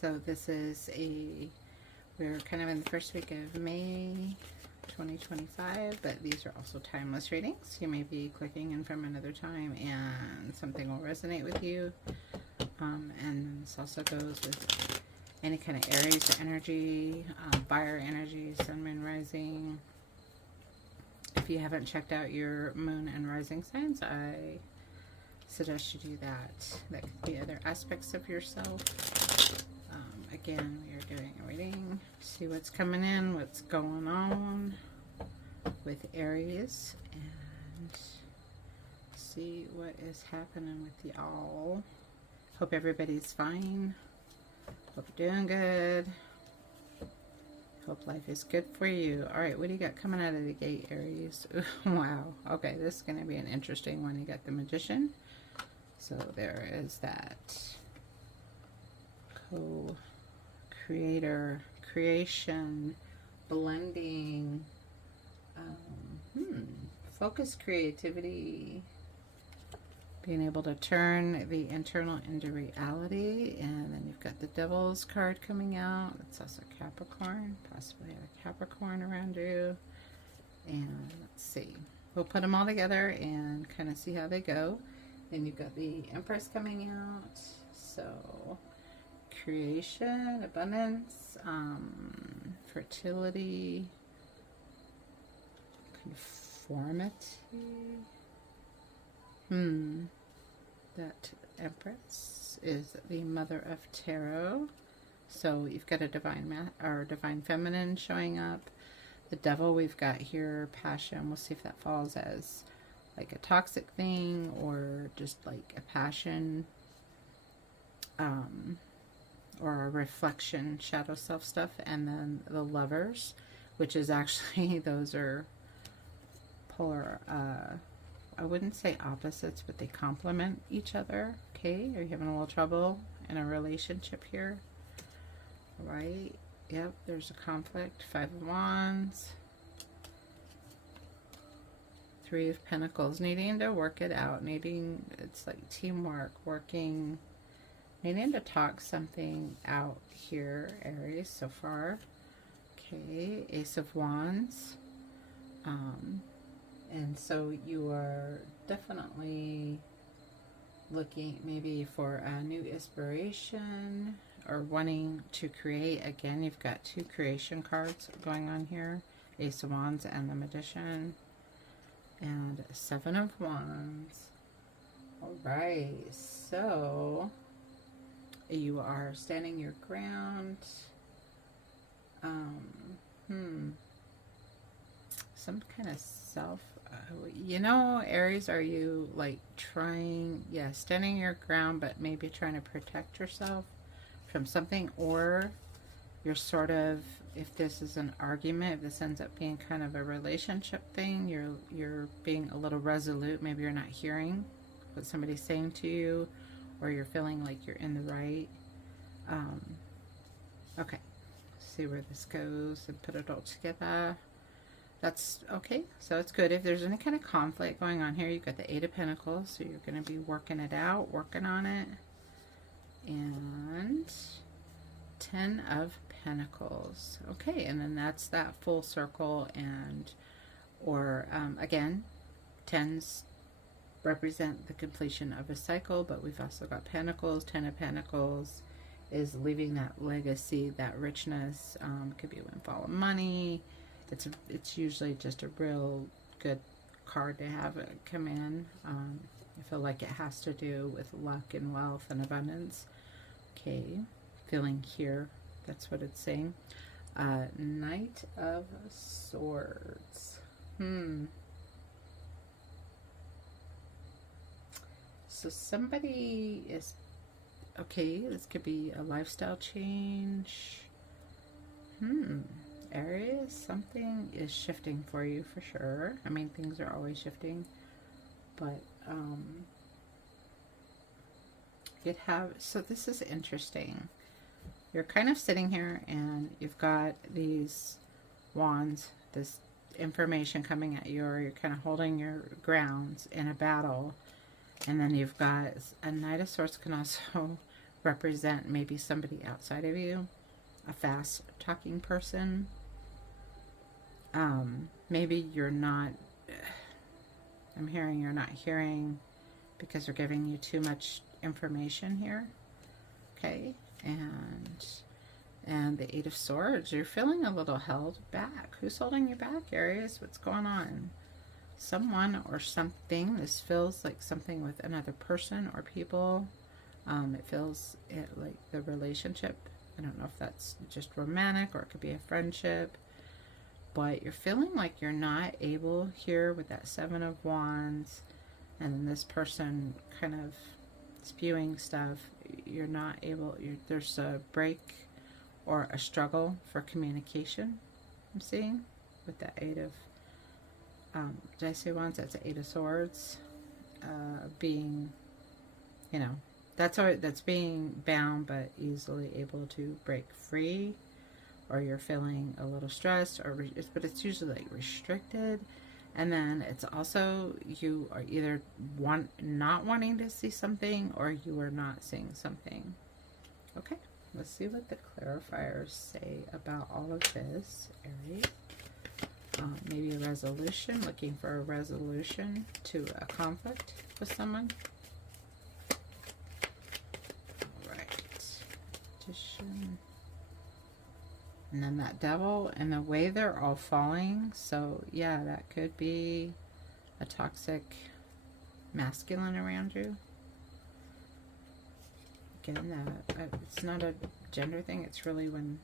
So this is we're kind of in the first week of May 2025, but these are also timeless readings. You may be clicking in from another time and something will resonate with you. And this also goes with any kind of Aries energy, fire energy, sun, moon, rising. If you haven't checked out your moon and rising signs, I suggest you do that. That could be other aspects of yourself. Again, we are doing a reading. See what's coming in, what's going on with Aries, and see what is happening with y'all. Hope everybody's fine. Hope you're doing good. Hope life is good for you. All right, what do you got coming out of the gate, Aries? Wow. Okay, this is going to be an interesting one. You got the Magician. So there is that co-creator, creation, blending, focus, creativity, being able to turn the internal into reality. And then you've got the Devil's card coming out. It's also Capricorn, possibly a Capricorn around you. And let's see, we'll put them all together and kind of see how they go. Then you've got the Empress coming out. So creation, abundance, fertility, conformity. That Empress is the Mother of Tarot. So you've got a divine feminine showing up. The Devil we've got here, passion. We'll see if that falls as like a toxic thing or just like a passion, or a reflection, shadow self stuff. And then the Lovers, which is actually, those are polar, I wouldn't say opposites, but they complement each other. Okay, are you having a little trouble in a relationship here? Right, yep, there's a conflict. Five of Wands, Three of Pentacles, needing to work it out, it's like teamwork, working, needing to talk something out here, Aries, so far. Okay, Ace of Wands. And so you are definitely looking maybe for a new inspiration or wanting to create. Again, you've got two creation cards going on here, Ace of Wands and the Magician. And Seven of Wands. All right, so you are standing your ground. Some kind of Aries, are you like trying, standing your ground, but maybe trying to protect yourself from something? Or you're sort of, if this is an argument, if this ends up being kind of a relationship thing, you're being a little resolute. Maybe you're not hearing what somebody's saying to you, or you're feeling like you're in the right. Okay, see where this goes and put it all together. That's okay, so it's good. If there's any kind of conflict going on here, you've got the Eight of Pentacles, so you're going to be working it out, working on it. And Ten of Pentacles. Okay, and then that's that full circle, and again, tens represent the completion of a cycle, but we've also got Pentacles. Ten of Pentacles is leaving that legacy, that richness. Could be a windfall of money. It's usually just a real good card to have come in. I feel like it has to do with luck and wealth and abundance. Okay, feeling here, that's what it's saying. Knight of Swords. So somebody is, okay, this could be a lifestyle change. Aries, something is shifting for you for sure. I mean, things are always shifting, but so this is interesting. You're kind of sitting here and you've got these wands, this information coming at you, or you're kind of holding your grounds in a battle. And then you've got a Knight of Swords can also represent maybe somebody outside of you, a fast talking person. Maybe you're not, I'm hearing you're not hearing because they're giving you too much information here. Okay, and the Eight of Swords, you're feeling a little held back. Who's holding you back, Aries? What's going on? Someone or something. This feels like something with another person or people. It feels like the relationship. I don't know if that's just romantic or it could be a friendship. But you're feeling like you're not able here with that Seven of Wands. And then this person kind of spewing stuff. You're not able, there's a break or a struggle for communication, I'm seeing, with the Eight of, did I say Wands? That's the Eight of Swords. Being, you know, that's being bound but easily able to break free, or you're feeling a little stressed, or but it's usually like restricted. And then it's also you are either not wanting to see something, or you are not seeing something. Okay, let's see what the clarifiers say about all of this, Aries. Maybe a resolution, looking for a resolution to a conflict with someone. All right, Magician. And then that Devil, and the way they're all falling. So yeah, that could be a toxic masculine around you. Again, it's not a gender thing. It's really when,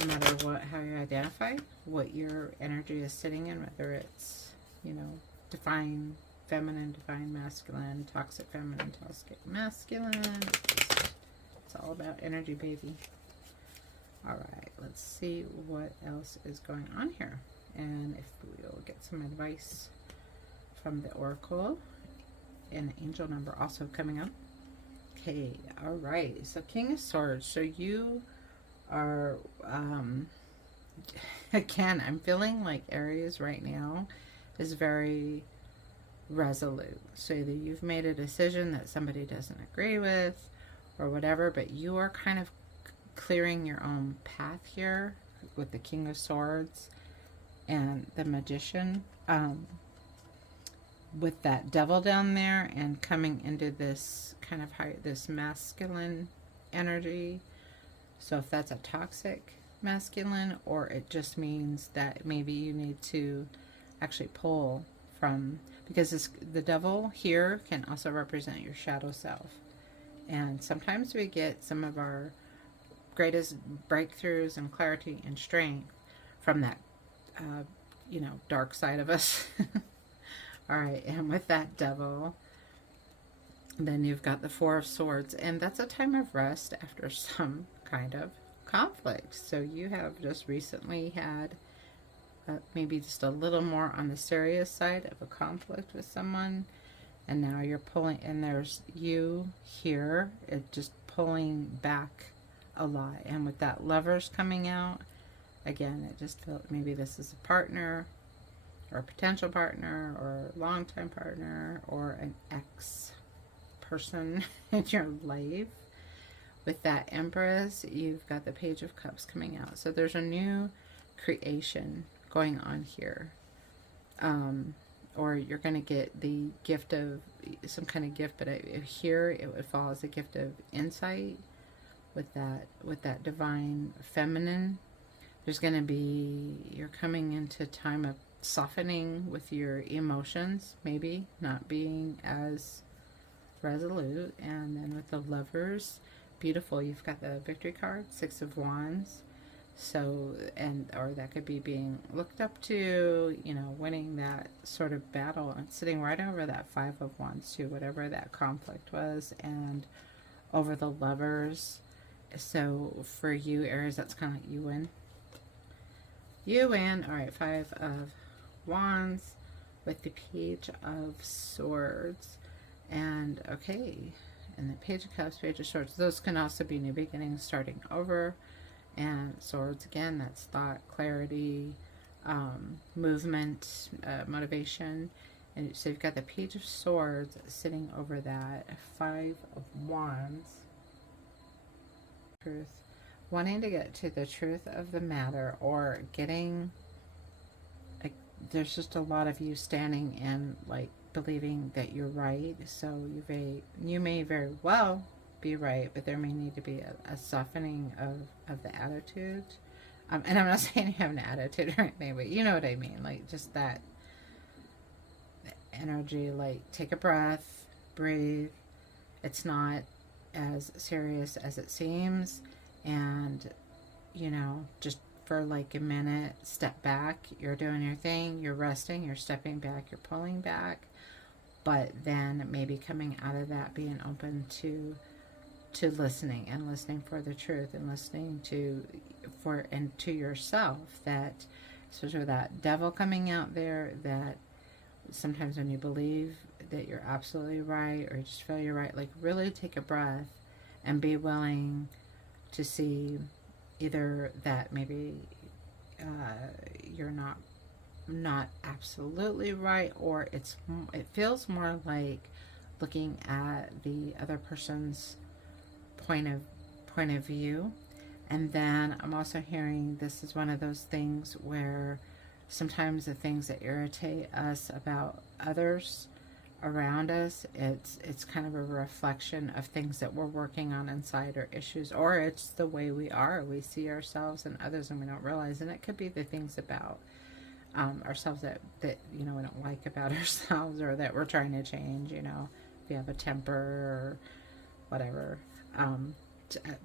no matter how you identify, what your energy is sitting in, whether it's, you know, divine feminine, divine masculine, toxic feminine, toxic masculine. It's all about energy, baby. Alright, let's see what else is going on here. And if we'll get some advice from the Oracle. And angel number also coming up. Okay, alright. So King of Swords. So you are, again, I'm feeling like Aries right now is very resolute. So either you've made a decision that somebody doesn't agree with or whatever, but you are kind of clearing your own path here with the King of Swords and the Magician, with that Devil down there, and coming into this kind of this masculine energy. So if that's a toxic masculine, or it just means that maybe you need to actually pull from, because the Devil here can also represent your shadow self. And sometimes we get some of our greatest breakthroughs and clarity and strength from that, you know, dark side of us. All right, and with that Devil, then you've got the Four of Swords, and that's a time of rest after some kind of conflict. So you have just recently had maybe just a little more on the serious side of a conflict with someone, and now you're pulling, and there's you here, it just pulling back a lot. And with that Lovers coming out, again, it just felt maybe this is a partner or a potential partner or a longtime partner or an ex person in your life. With that Empress, you've got the Page of Cups coming out. So there's a new creation going on here. Or you're going to get the gift of some kind of gift, but here it would fall as a gift of insight. With that divine feminine, there's going to be, you're coming into time of softening with your emotions, maybe not being as resolute. And then with the Lovers, beautiful, you've got the Victory card, Six of Wands. So, or that could be being looked up to, you know, winning that sort of battle, and sitting right over that Five of Wands too, whatever that conflict was, and over the Lovers. So for you, Aries, that's kind of like you win. You win. All right, Five of Wands with the Page of Swords. And okay, and the Page of Cups, Page of Swords. Those can also be new beginnings, starting over. And Swords, again, that's thought, clarity, movement, motivation. And so you've got the Page of Swords sitting over that Five of Wands. truth, wanting to get to the truth of the matter, or getting, like, there's just a lot of you standing in, like, believing that you're right. So you may very well be right, but there may need to be a softening of the attitude. And I'm not saying you have an attitude or anything, but you know what I mean. Like, just that energy, like, take a breath, breathe. It's not as serious as it seems. And, you know, just for like a minute, step back. You're doing your thing, you're resting, you're stepping back, you're pulling back. But then maybe coming out of that, being open to listening, and listening for the truth, and listening to yourself, that especially with that devil coming out there, that sometimes when you believe that you're absolutely right, or you just feel you're right, like, really take a breath and be willing to see either that maybe you're not absolutely right, or it feels more like looking at the other person's point of view. And then I'm also hearing this is one of those things where sometimes the things that irritate us about others around us, it's kind of a reflection of things that we're working on inside, or issues, or it's the way we see ourselves and others, and we don't realize. And it could be the things about ourselves that you know, we don't like about ourselves, or that we're trying to change. You know, if you have a temper or whatever,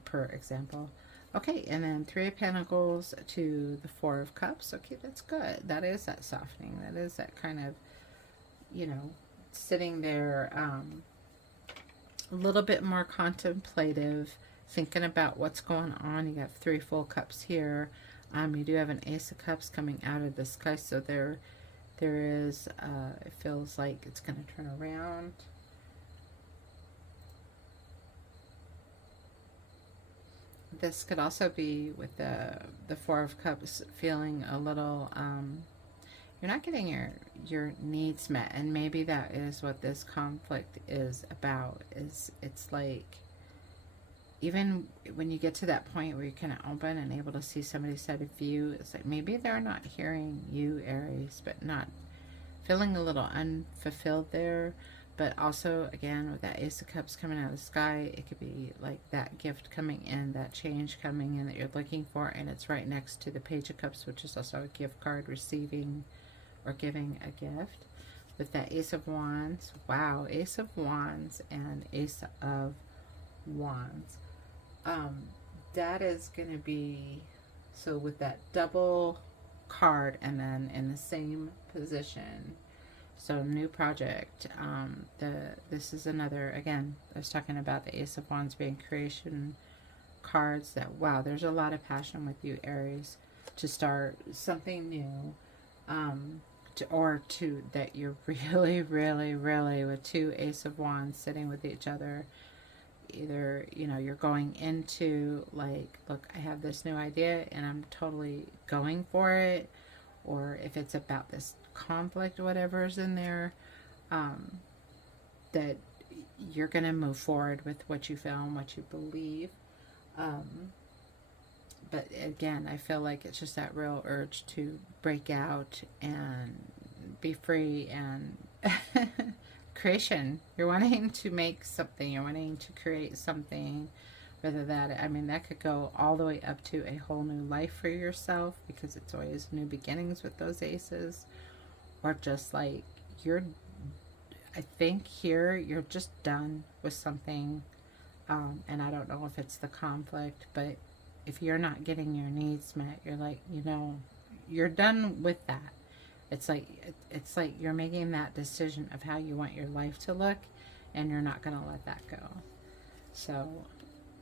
per example. Okay, and then 3 of Pentacles to the 4 of Cups. Okay, that's good. That is that softening. That is that kind of, you know, sitting there a little bit more contemplative, thinking about what's going on. You got 3 full cups here. You do have an Ace of Cups coming out of the sky, so there is, it feels like it's going to turn around. This could also be with the 4 of Cups, feeling a little, you're not getting your needs met, and maybe that is what this conflict is about. It's like, even when you get to that point where you're kind of open and able to see somebody's side of view, it's like maybe they're not hearing you, Aries, but not feeling a little unfulfilled there. But also, again, with that Ace of Cups coming out of the sky, it could be like that gift coming in, that change coming in that you're looking for, and it's right next to the Page of Cups, which is also a gift card, receiving or giving a gift. With that Ace of Wands, wow, Ace of Wands and Ace of Wands. That is going to be, so with that double card, and then in the same position, so new project. This is another, again, I was talking about the Ace of Wands being creation cards, that, wow, there's a lot of passion with you, Aries, to start something new, that you're really, really, really, with 2 Ace of Wands sitting with each other. Either, you know, you're going into, like, look, I have this new idea and I'm totally going for it, or if it's about this conflict, whatever's in there, that you're going to move forward with what you feel and what you believe. But again, I feel like it's just that real urge to break out and be free, and creation. You're wanting to make something, you're wanting to create something, whether that, I mean, that could go all the way up to a whole new life for yourself, because it's always new beginnings with those aces, or just like I think here you're just done with something, and I don't know if it's the conflict, but if you're not getting your needs met, you're like, you know, you're done with that. It's like you're making that decision of how you want your life to look, and you're not going to let that go. So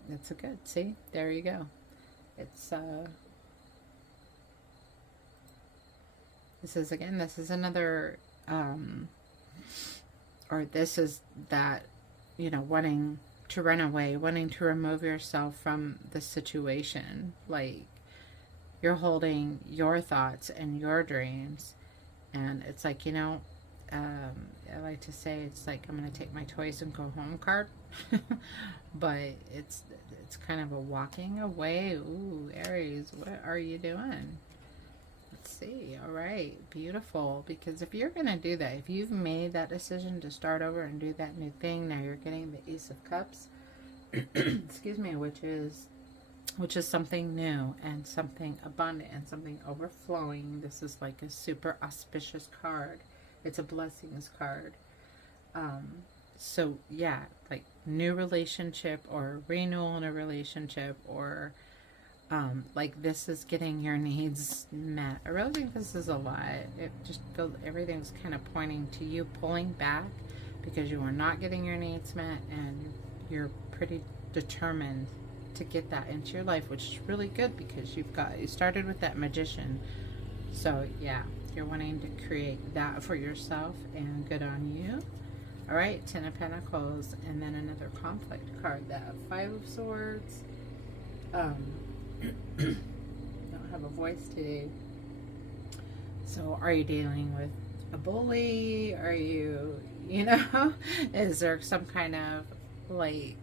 that's a good, see, there you go. It's this is another, or this is that, you know, wanting to run away, wanting to remove yourself from the situation. Like, you're holding your thoughts and your dreams, and it's like, you know, I like to say, it's like, I'm going to take my toys and go home card. But it's it's kind of a walking away. Ooh, Aries, what are you doing? Let's see. All right, beautiful. Because if you're going to do that, if you've made that decision to start over and do that new thing, now you're getting the Ace of Cups. Excuse me, which is something new and something abundant and something overflowing. This is like a super auspicious card. It's a blessings card. So yeah, like new relationship or renewal in a relationship, or like this is getting your needs met. I really think this is a lot. It just feels everything's kind of pointing to you pulling back because you are not getting your needs met, and you're pretty determined to get that into your life, which is really good because you started with that Magician. So yeah, you're wanting to create that for yourself, and good on you. All right, Ten of Pentacles, and then another conflict card, that Five of Swords. Don't have a voice today. So are you dealing with a bully? Are you, is there some kind of like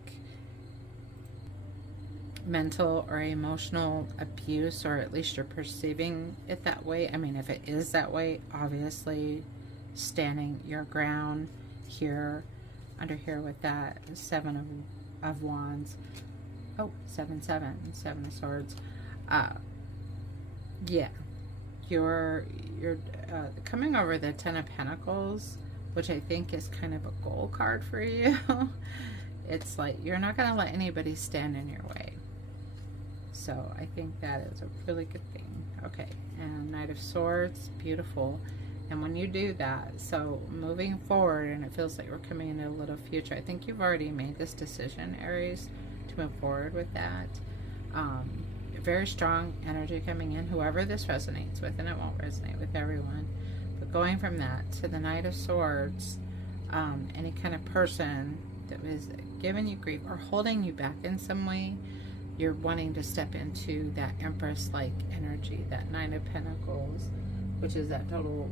mental or emotional abuse, or at least you're perceiving it that way? I mean, if it is that way, obviously standing your ground here, under here with that Seven of Wands. Oh, 7, 7 of Swords. Yeah, you're coming over the Ten of Pentacles, which I think is kind of a goal card for you. It's like you're not going to let anybody stand in your way. So I think that is a really good thing. Okay, and Knight of Swords, beautiful. And when you do that, so moving forward, and it feels like we're coming into a little future, I think you've already made this decision, Aries, to move forward with that. Very strong energy coming in, whoever this resonates with, and it won't resonate with everyone. But going from that to the Knight of Swords, any kind of person that was giving you grief or holding you back in some way, you're wanting to step into that Empress-like energy, that Nine of Pentacles, which is that total,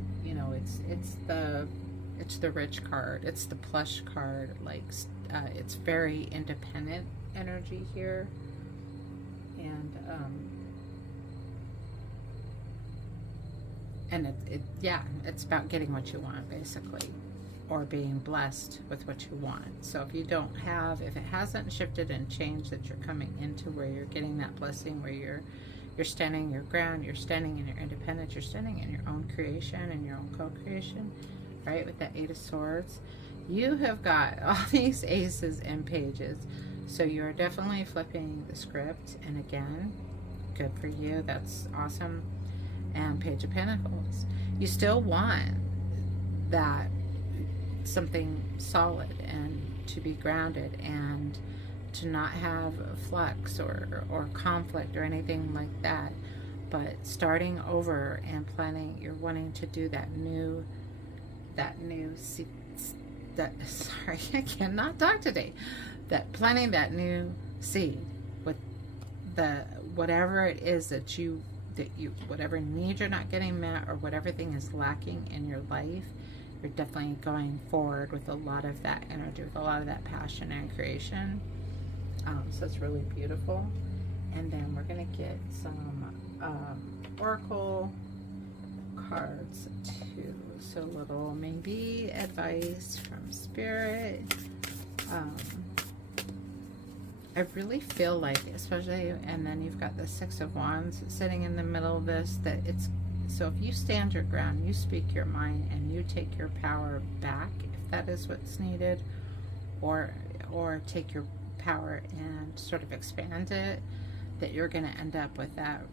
it's the rich card, it's the plush card, like it's very independent energy here, and it's about getting what you want, basically, or being blessed with what you want. So if it hasn't shifted and changed, that you're coming into where you're getting that blessing, where you're standing your ground, you're standing in your independence, you're standing in your own creation and your own co-creation, right? With that Eight of Swords, you have got all these aces and pages. So you're definitely flipping the script, and again, good for you. That's awesome. And Page of Pentacles. You still want that something solid and to be grounded and to not have flux or conflict or anything like that. But starting over and planning, you're wanting to do sorry, I cannot talk today. Planting that new seed with whatever it is that you whatever need you're not getting met, or whatever thing is lacking in your life, you're definitely going forward with a lot of that energy, with a lot of that passion and creation. So it's really beautiful. And then we're going to get some oracle cards too. So little maybe advice from Spirit. I really feel like, especially, and then you've got the Six of Wands sitting in the middle of this, that it's, so if you stand your ground, you speak your mind, and you take your power back, if that is what's needed, or take your power and sort of expand it, that you're going to end up with that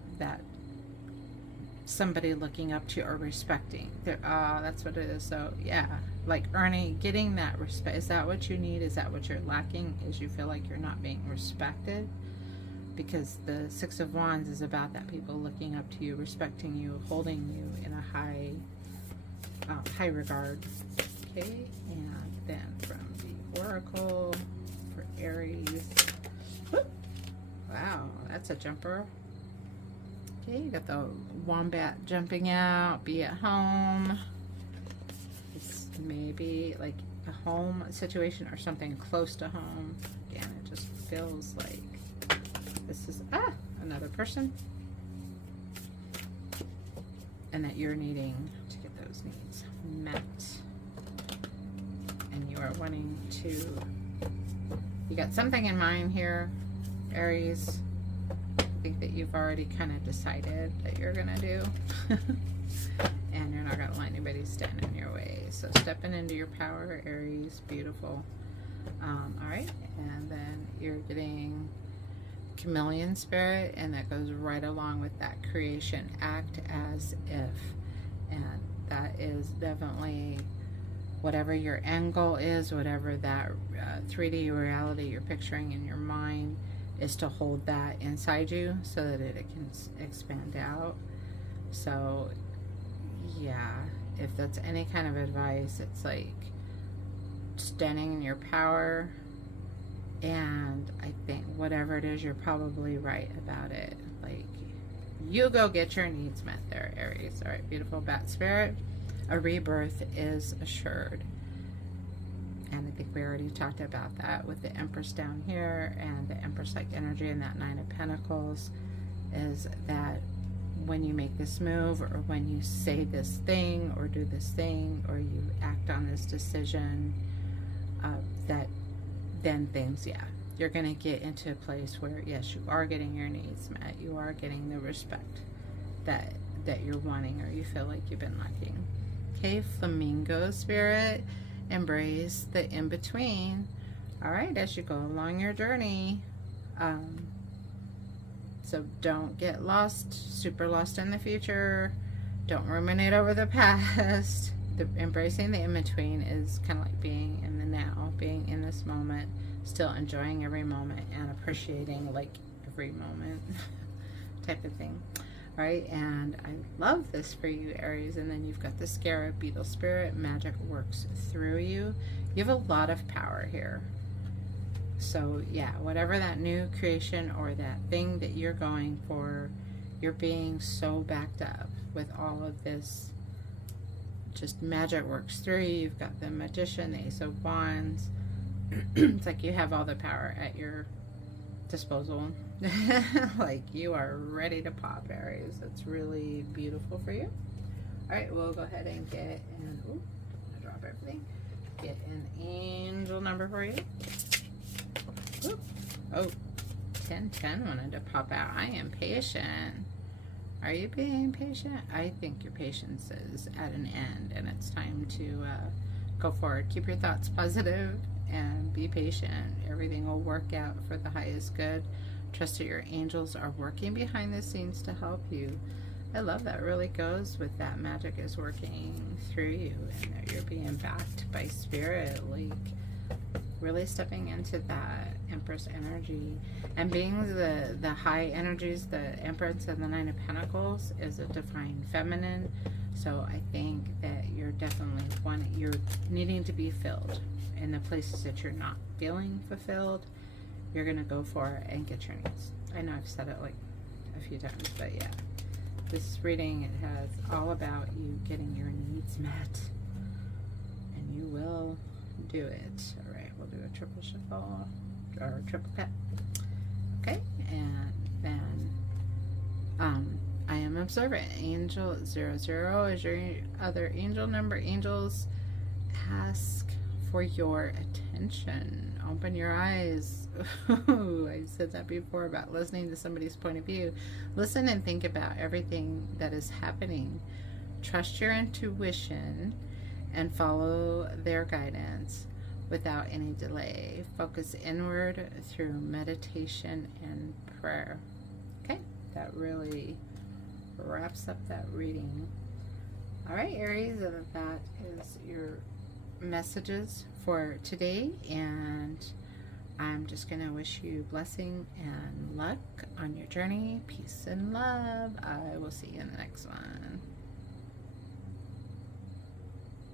somebody looking up to you or respecting. That's what it is. So yeah, like getting that respect. Is that what you need? Is that what you're lacking? Is you feel like you're not being respected? Because the Six of Wands is about that, people looking up to you, respecting you, holding you in a high regard. Okay, and then from the Oracle for Aries. Whoop. Wow, that's a jumper. Okay, you got the wombat jumping out, be at home. This may be like a home situation or something close to home. Again, it just feels like this is another person, and that you're needing to get those needs met, and you are wanting to, you got something in mind here, Aries. I think that you've already kind of decided that you're gonna do and you're not gonna let anybody stand in your way. So stepping into your power, Aries. Beautiful. All right, and then you're getting chameleon spirit, and that goes right along with that creation. Act as if, and that is definitely whatever your end goal is, whatever that 3D reality you're picturing in your mind, is to hold that inside you so that it can expand out. So yeah, if that's any kind of advice, it's like standing in your power, and I think whatever it is, you're probably right about it. Like, you go get your needs met there, Aries. All right, beautiful bat spirit. A rebirth is assured. And I think we already talked about that with the Empress down here and the Empress-like energy and that Nine of Pentacles, is that when you make this move, or when you say this thing or do this thing, or you act on this decision, that then things, yeah, you're going to get into a place where, yes, you are getting your needs met. You are getting the respect that you're wanting, or you feel like you've been lacking. Okay, flamingo spirit. Embrace the in-between. All right, as you go along your journey, so don't get lost, super lost in the future. Don't ruminate over the past. Embracing the in-between is kind of like being in the now, being in this moment, still enjoying every moment and appreciating like every moment type of thing. All right, and I love this for you, Aries. And then you've got the scarab beetle spirit. Magic works through you. You have a lot of power here. So yeah, whatever that new creation or that thing that you're going for, you're being so backed up with all of this. Just magic works through you. You've got the magician, the ace of wands. It's like you have all the power at your disposal. Like, you are ready to pop, Aries. It's really beautiful for you. All right, we'll go ahead and get an, ooh, I'm gonna drop everything. Get an angel number for you. Ooh. Oh, 1010 wanted to pop out. I am patient. Are you being patient? I think your patience is at an end, and it's time to go forward. Keep your thoughts positive and be patient. Everything will work out for the highest good. Trust that your angels are working behind the scenes to help you. I love that. It really goes with that magic is working through you, and that you're being backed by spirit, like really stepping into that Empress energy. And being the high energies, the Empress and the Nine of Pentacles is a divine feminine. So I think that you're definitely you're needing to be filled in the places that you're not feeling fulfilled. You're gonna go for it and get your needs. I know I've said it like a few times, but yeah, this reading, it has all about you getting your needs met, and you will do it. All right, we'll do a triple shuffle or triple cut. Okay, and then I am observant. Angel 00 is your other angel number. Angels ask for your attention. Open your eyes. I said that before about listening to somebody's point of view. Listen and think about everything that is happening. Trust your intuition and follow their guidance without any delay. Focus inward through meditation and prayer. Okay, that really wraps up that reading. All right, Aries, and that is your messages for today, and I'm just gonna wish you blessing and luck on your journey. Peace and love. I will see you in the next one.